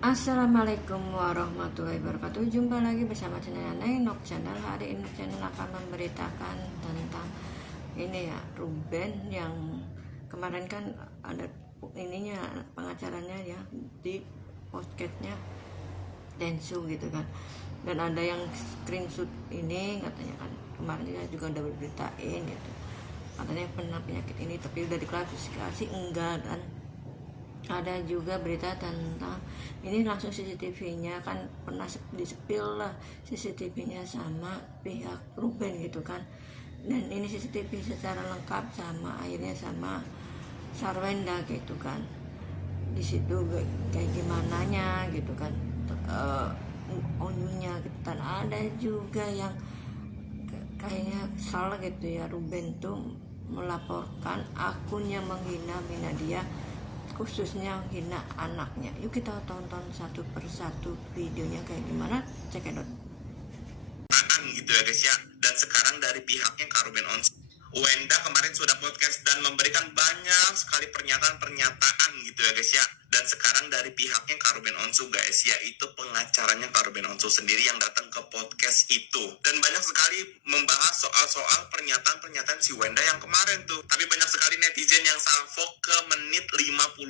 Assalamualaikum warahmatullahi wabarakatuh. Jumpa lagi bersama channel Nenok Channel. Hari ini channel akan memberitakan tentang ini ya, Ruben yang kemarin kan ada ininya pengacaranya ya di podcastnya Densu gitu kan. Dan ada yang screenshot ini katanya kan kemarin dia juga udah beritain gitu. Katanya pernah penyakit ini tapi udah diklasifikasi enggak, dan ada juga berita tentang ini langsung CCTV-nya kan pernah disepil lah CCTV-nya sama pihak Ruben gitu kan, dan ini CCTV secara lengkap sama akhirnya sama Sarwenda gitu kan, di situ kayak gimana nya gitu kan, onyunya gitu. Dan ada juga yang kayaknya salah gitu ya, Ruben tuh melaporkan akunnya menghina dia, khususnya hina anaknya. Yuk kita tonton satu persatu videonya kayak gimana, cekidot. Gitu ya guys ya. Dan sekarang dari pihaknya Ruben Onsu, Wenda kemarin sudah podcast dan memberikan banyak sekali pernyataan gitu ya guys ya. Dan sekarang dari pihaknya Ruben Onsu guys, yaitu pengacaranya Ruben Onsu sendiri yang datang ke podcast itu. Dan banyak sekali membahas soal pernyataan si Wenda yang kemarin tuh. Tapi banyak sekali netizen yang salfok ke menit 56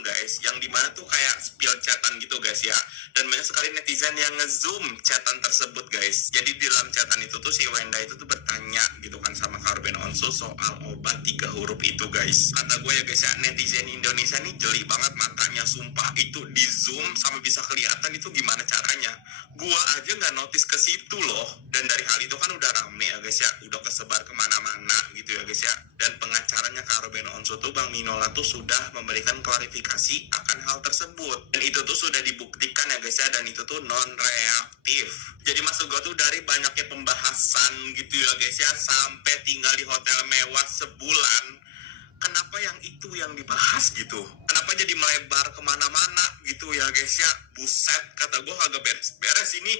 guys, yang dimana tuh kayak spill chatan gitu guys ya. Dan banyak sekali netizen yang ngezoom chatan tersebut guys. Jadi di dalam chatan itu tuh si Wenda itu tuh bertanya gitu kan sama Ruben Onsu soal obat 3 huruf itu guys. Kata gue ya guys ya, netizen Indonesia nih jeli banget matanya, sumpah. Itu di zoom sampai bisa kelihatan itu gimana caranya. Gua aja nggak notice ke situ loh. Dan dari hal itu kan udah rame ya guys ya, udah kesebar kemana-mana gitu ya guys ya. Dan pengacaranya Ruben Onsu tuh Bang Minola tuh sudah memberikan klarifikasi akan hal tersebut. Dan itu tuh sudah dibuktikan ya guys ya, dan itu tuh non reaktif. Jadi maksud gue tuh dari banyaknya pembahasan gitu ya guys ya, sampai tinggal di hotel mewah sebulan, kenapa yang itu yang dibahas gitu? Kenapa jadi melebar kemana-mana gitu ya guys ya? Buset, kata gue kagak beres-beres ini.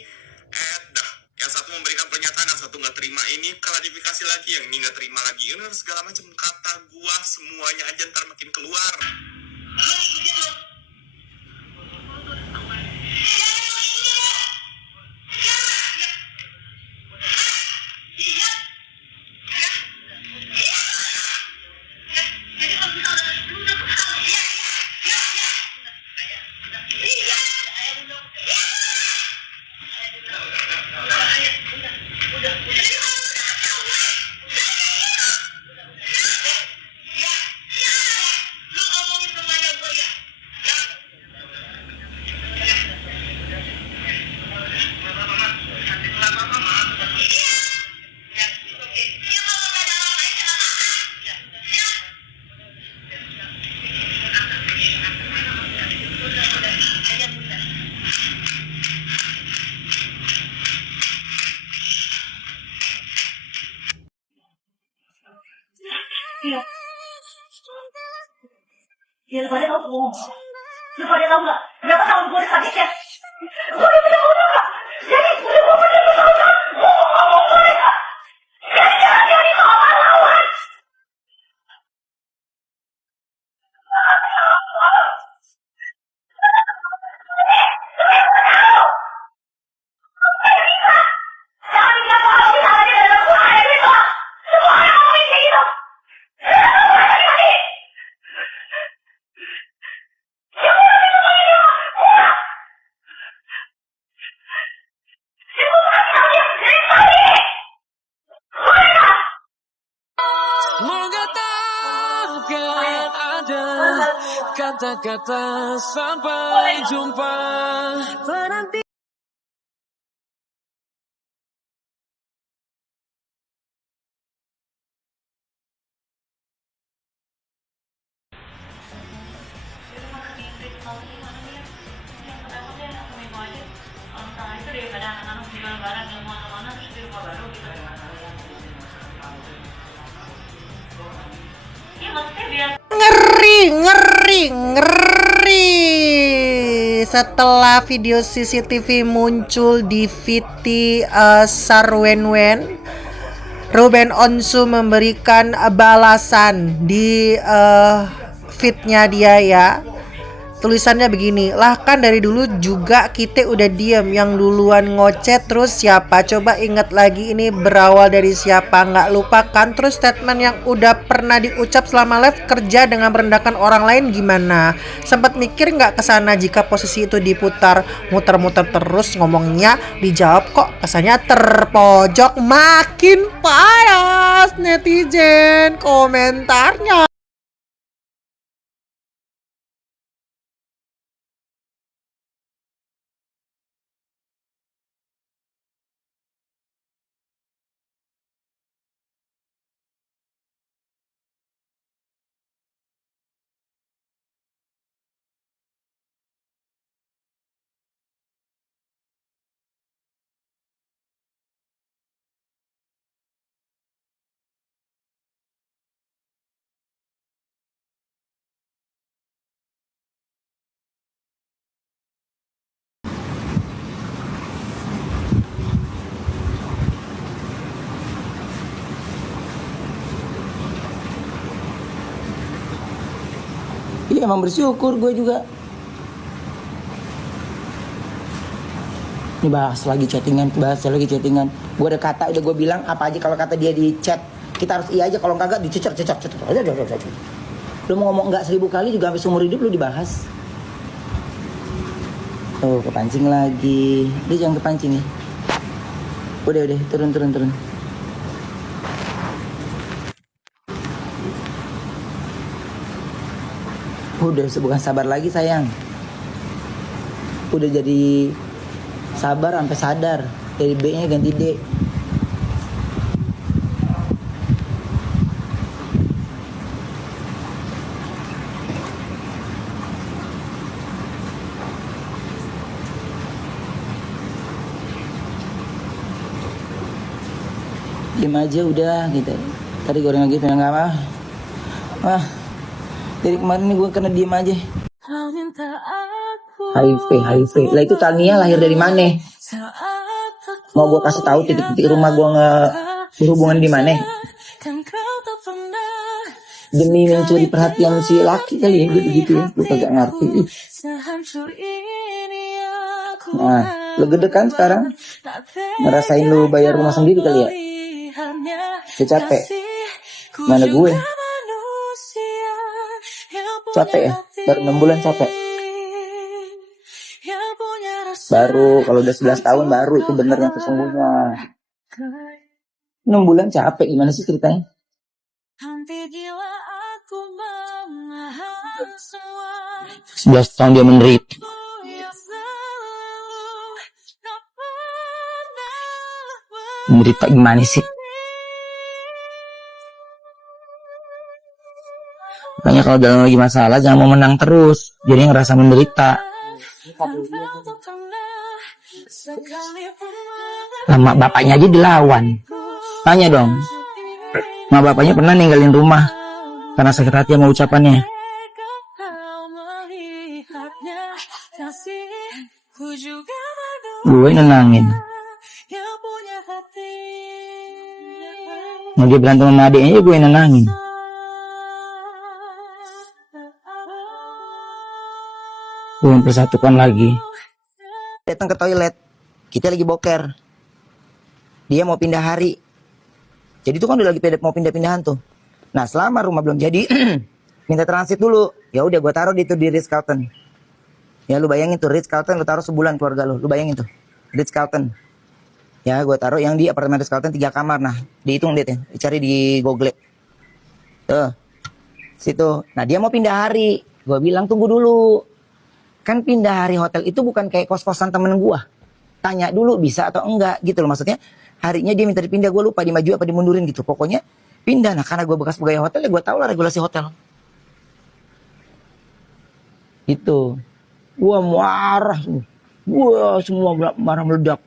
Dah, yang satu memberikan pernyataan, yang satu nggak terima, ini klarifikasi lagi, yang ini nggak terima lagi, ini segala macam. Kata gue semuanya aja ntar makin keluar. Ya, lu pada tahu nggak? Berapa tahun gue sadisnya? Gue udah tahu nggak? Jadi gue mau menyebabkan gue ngomong mereka. Jadi jangan jadi lawan. Jangan bilang kalau kita ada di dalam gue ada gitu. Semua orang ngomongin kayak gitu. Kata-kata sampai jumpa. Ngeri setelah video CCTV muncul di VT Sarwenwen, Ruben Onsu memberikan balasan di feednya dia ya. Tulisannya begini, lah kan dari dulu juga kita udah diem, yang duluan ngocet terus siapa? Coba ingat lagi ini berawal dari siapa, nggak lupa kan? Terus statement yang udah pernah diucap selama live kerja dengan merendahkan orang lain gimana? Sempat mikir nggak kesana jika posisi itu diputar, muter-muter terus ngomongnya dijawab kok kesannya terpojok, makin panas netizen komentarnya. Iya emang bersyukur gue juga. Ini bahas lagi chattingan. Gue ada kata udah gue bilang apa aja kalau kata dia di chat kita harus iya aja, kalau kagak dicecer. Lu mau ngomong enggak 1000 kali juga sampai seumur hidup lu dibahas. Tuh kepancing lagi. Dia jangan kepancing ya. Udah turun. Udah bukan sabar lagi sayang. Udah jadi sabar sampai sadar. Dari B-nya ganti D. Diam aja udah gitu. Tadi goreng lagi pengen nggak apa. Dari kemarin nih gue kena diem aja. HIV. Lah itu Tania lahir dari mana? Mau gue kasih tahu titik-titik rumah gue nggak berhubungan di mana? Demi mencuri perhatian si laki kali ya, dia begitu ya. Gue kagak ngerti. Nah, lo gede kan sekarang? Ngerasain lo bayar rumah sendiri kali ya? Dia capek. Mana gue? Capek ya? Baru 6 bulan capek. Baru kalau udah 11 tahun baru itu bener yang sesungguhnya. 6 bulan capek, gimana sih ceritanya? 11 tahun dia menderita. Menderita gimana sih? Makanya kalau dalam lagi masalah jangan mau menang terus, jadi ngerasa menderita. Sama bapaknya aja dilawan. Tanya dong, sama bapaknya pernah ninggalin rumah karena sakit hati sama ucapannya. Gue nenangin. Mau dia berantem sama adiknya, gue nenangin. Gue mempersatukan lagi. Datang ke toilet, kita lagi boker. Dia mau pindah hari. Jadi itu kan udah lagi mau pindah-pindahan tuh. Nah selama rumah belum jadi, minta transit dulu. Ya udah gue taruh di Ritz Carlton. Ya lu bayangin tuh Ritz Carlton, lu taruh sebulan keluarga lu. Lu bayangin tuh Ritz Carlton. Ya gue taruh yang di apartemen Ritz Carlton 3 kamar. Nah dihitung deh, dicari di Google. Tuh situ. Nah dia mau pindah hari. Gue bilang tunggu dulu. Kan pindah hari hotel itu bukan kayak kos-kosan temen gue. Tanya dulu bisa atau enggak gitu loh. Maksudnya harinya dia minta dipindah, gue lupa dimaju apa dimundurin gitu. Pokoknya pindah. Nah karena gue bekas pegawai hotel ya gue tau lah regulasi hotel. Itu. Gue marah. Gue semua marah meledak.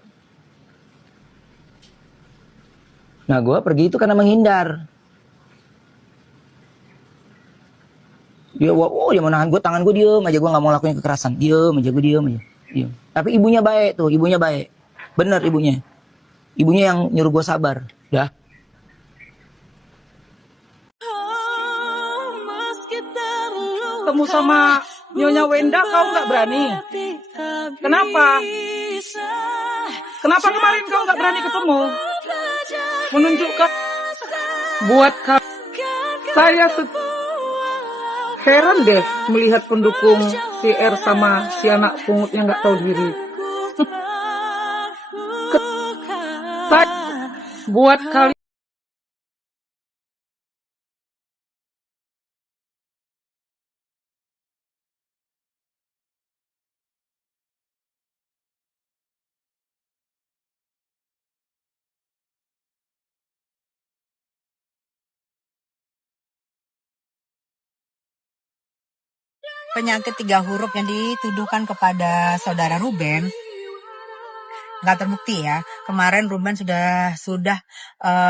Nah gue pergi itu karena menghindar. Dia dia mau nahan gue, tangan gue diem aja, gue nggak mau lakuin kekerasan, diem aja. Tapi ibunya baik tuh, bener ibunya yang nyuruh gue sabar, dah. Ketemu sama Nyonya Wenda kau nggak berani. Kenapa? Kenapa kemarin kau nggak berani ketemu? Menunjukkan buat kau. Saya heran deh melihat pendukung si R sama si anak pungut yang nggak tahu diri. Buat kalian. Penyakit 3 huruf yang dituduhkan kepada saudara Ruben nggak terbukti ya. Kemarin Ruben sudah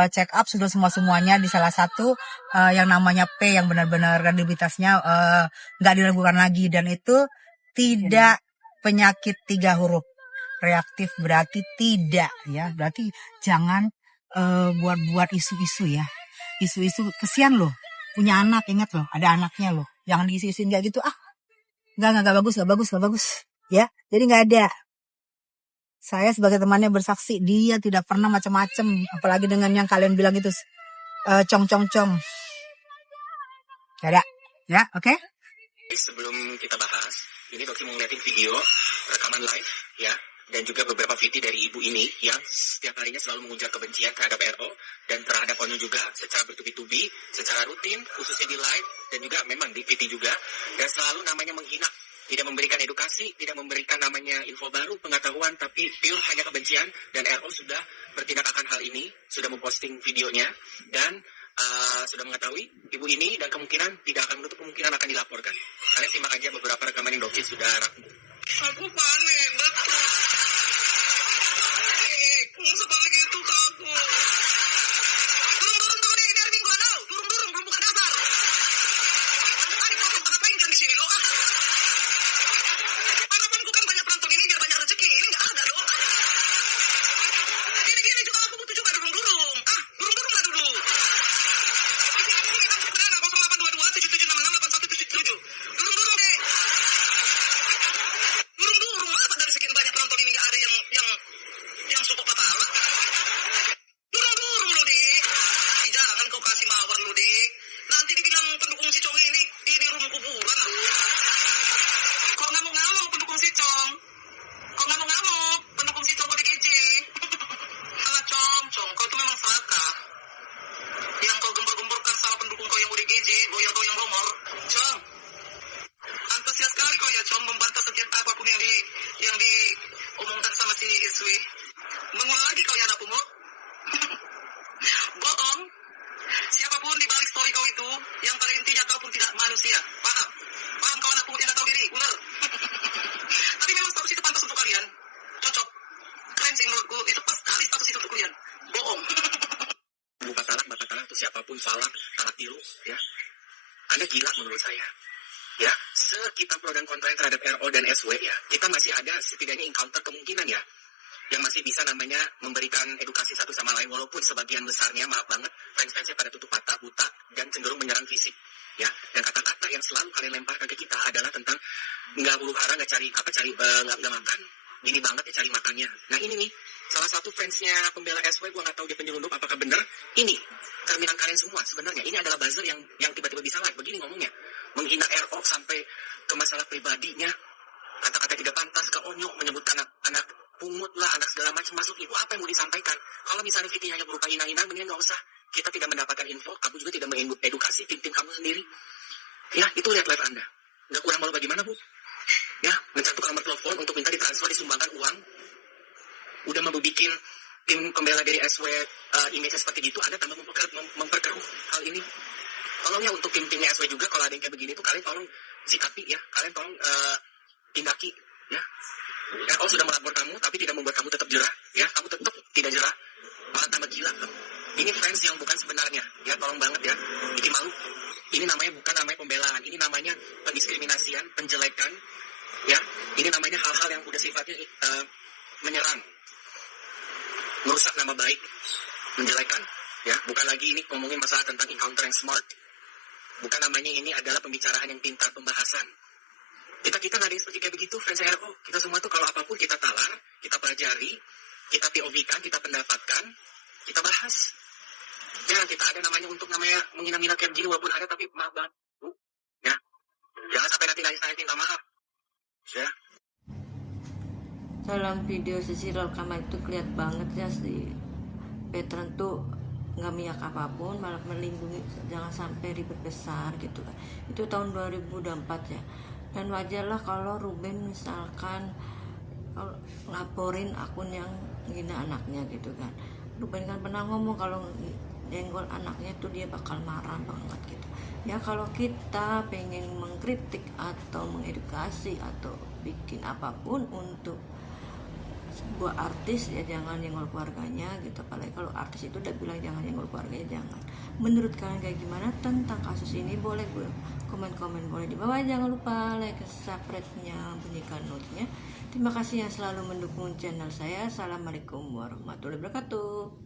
check up sudah semuanya di salah satu yang namanya P yang benar-benar kredibilitasnya nggak diragukan lagi, dan itu tidak penyakit 3 huruf. Reaktif berarti tidak ya. Berarti jangan buat isu-isu ya. Isu-isu, kesian loh. Punya anak, ingat loh, ada anaknya loh. Jangan diisi-isiin kayak gitu. Nggak bagus. Ya, jadi nggak ada. Saya sebagai temannya bersaksi, dia tidak pernah macam-macam. Apalagi dengan yang kalian bilang itu, cong. Gak ada. Ya, oke? Sebelum kita bahas, ini Dokter mau ngeliatin video rekaman live ya, dan juga beberapa video dari ibu ini yang setiap harinya selalu mengujar kebencian terhadap RO dan terhadap Onyo juga secara bertubi-tubi, secara rutin, khususnya di live dan juga memang di VT juga, dan selalu namanya menghina, tidak memberikan edukasi, tidak memberikan namanya info baru, pengetahuan, tapi pure hanya kebencian. Dan RO sudah bertindak akan hal ini, sudah memposting videonya, dan sudah mengetahui ibu ini, dan kemungkinan tidak akan menutup kemungkinan akan dilaporkan. Karena simak aja beberapa rekaman yang Dokter sudah rangkum. Aku panik, betul. Kamu sepanik itu ke aku. Turun nih, ini hari Minggu ada. Turun, belum buka dasar. Adik kau ngapain kan di sini lo? Harapanku kan banyak penonton ini biar banyak rezeki. Ini nggak ada loh. Gini juga aku butuh juga durung. Durung lah dulu. Ini kan perdana 0822 7766 8177. Durung deh. Durung masa dari sekian banyak penonton ini nggak ada yang support Patala. Durung lo dik. Jangan kau kasih mawar lo dik. Nanti dibilang pendukung si Cong ini rumah kuburan lo. Kok ngamuk pendukung si Cong? Kok ngamuk pendukung si Cong kok DGJ? Alah Cong, kau itu memang serakah. Yang kau gembor-gemborkan sama pendukung kau yang UDGJ, goyang-goyang romor. Cong, antusias sekali kau ya Cong membantah setiap apapun yang diomongkan sama si Iswi. Mengulang lagi kau ya anak pungut. Bohong. Siapapun di balik story kau itu, yang pada intinya kau pun tidak manusia. Paham kau anak pungut yang tak tahu diri, ular. Tapi memang status itu pantas untuk kalian. Cocok. Keren sih menurutku, itu pas sekali status itu untuk kalian. Bohong. Bapak Tanah atau siapapun, Falak, Anak Tilu, ya. Anda gila menurut saya. Ya, sekitar pro dan kontra terhadap RO dan SW ya, kita masih ada setidaknya encounter kemungkinan ya, yang masih bisa namanya memberikan edukasi satu sama lain, walaupun sebagian besarnya, maaf banget, fans-fansnya pada tutup mata, buta, dan cenderung menyerang fisik. Ya, dan kata-kata yang selalu kalian lemparkan ke kita adalah tentang nggak huru hara, nggak nggak makan, gini banget ya cari makannya. Nah ini nih, salah satu fansnya pembela SW, gue nggak tahu dia penyelundup apakah benar. Ini cerminan kalian semua sebenarnya. Ini adalah buzzer yang tiba-tiba bisa live begini ngomongnya, menghina RO sampai ke masalah pribadinya, kata-kata tidak pantas ke Onyo, menyebutkan anak pungut lah, anak segala macam, masuk ibu. Apa yang mau disampaikan? Kalau misalnya VT hanya berupa hina-hina, mendingan nggak usah. Kita tidak mendapatkan info, kamu juga tidak mengedukasi tim kamu sendiri. Ya, itu lihat live Anda. Nggak kurang malu bagaimana, Bu? Ya, mencantumkan nomor telepon untuk minta ditransfer, disumbangkan uang. Udah membubikin tim pembela dari SW image seperti gitu, Anda tambah memperkeruh hal ini. Tolong ya untuk tim-timnya SW juga, kalau ada yang kayak begini tuh kalian tolong sikapi ya, kalian tolong tindaki ya. RO sudah melapor kamu, tapi tidak membuat kamu tetap jerah ya, kamu tetap tidak jerah, malah tambah gila kamu. Ini fans yang bukan sebenarnya ya, tolong banget ya, bikin malu. Ini bukan namanya pembelaan, ini namanya pendiskriminasian, penjelekan ya. Ini namanya hal-hal yang udah sifatnya menyerang, merusak nama baik, menjelekan ya. Bukan lagi ini ngomongin masalah tentang encounter yang smart, bukan namanya ini adalah pembicaraan yang pintar, pembahasan Kita nggak ada yang seperti kayak begitu, fans RO. Kita semua tuh kalau apapun kita talar, kita pelajari, kita POV-kan, kita pendapatkan, kita bahas. Jangan kita ada namanya untuk namanya menghina-hina kayak begini, walaupun ada tapi maaf banget. Ya, jangan sampai nanti saya minta maaf. Ya. Dalam video sisi rekaman itu kelihatan banget ya si veteran tuh nggak miyak apapun, malah melindungi jangan sampai ribet besar gitu kan. Itu tahun 2024 ya. Dan wajarlah kalau Ruben misalkan laporin akun yang menghina anaknya gitu kan. Ruben kan pernah ngomong kalau nyenggol anaknya tuh dia bakal marah banget gitu. Ya kalau kita pengen mengkritik atau mengedukasi atau bikin apapun untuk sebuah artis ya jangan nyenggol keluarganya gitu. Apalagi kalau artis itu udah bilang jangan nyenggol keluarganya, jangan. Menurut kalian kayak gimana tentang kasus ini? Boleh komen-komen boleh di bawah. Jangan lupa like, subscribe-nya, bunyikan notifnya. Terima kasih yang selalu mendukung channel saya. Assalamualaikum warahmatullahi wabarakatuh.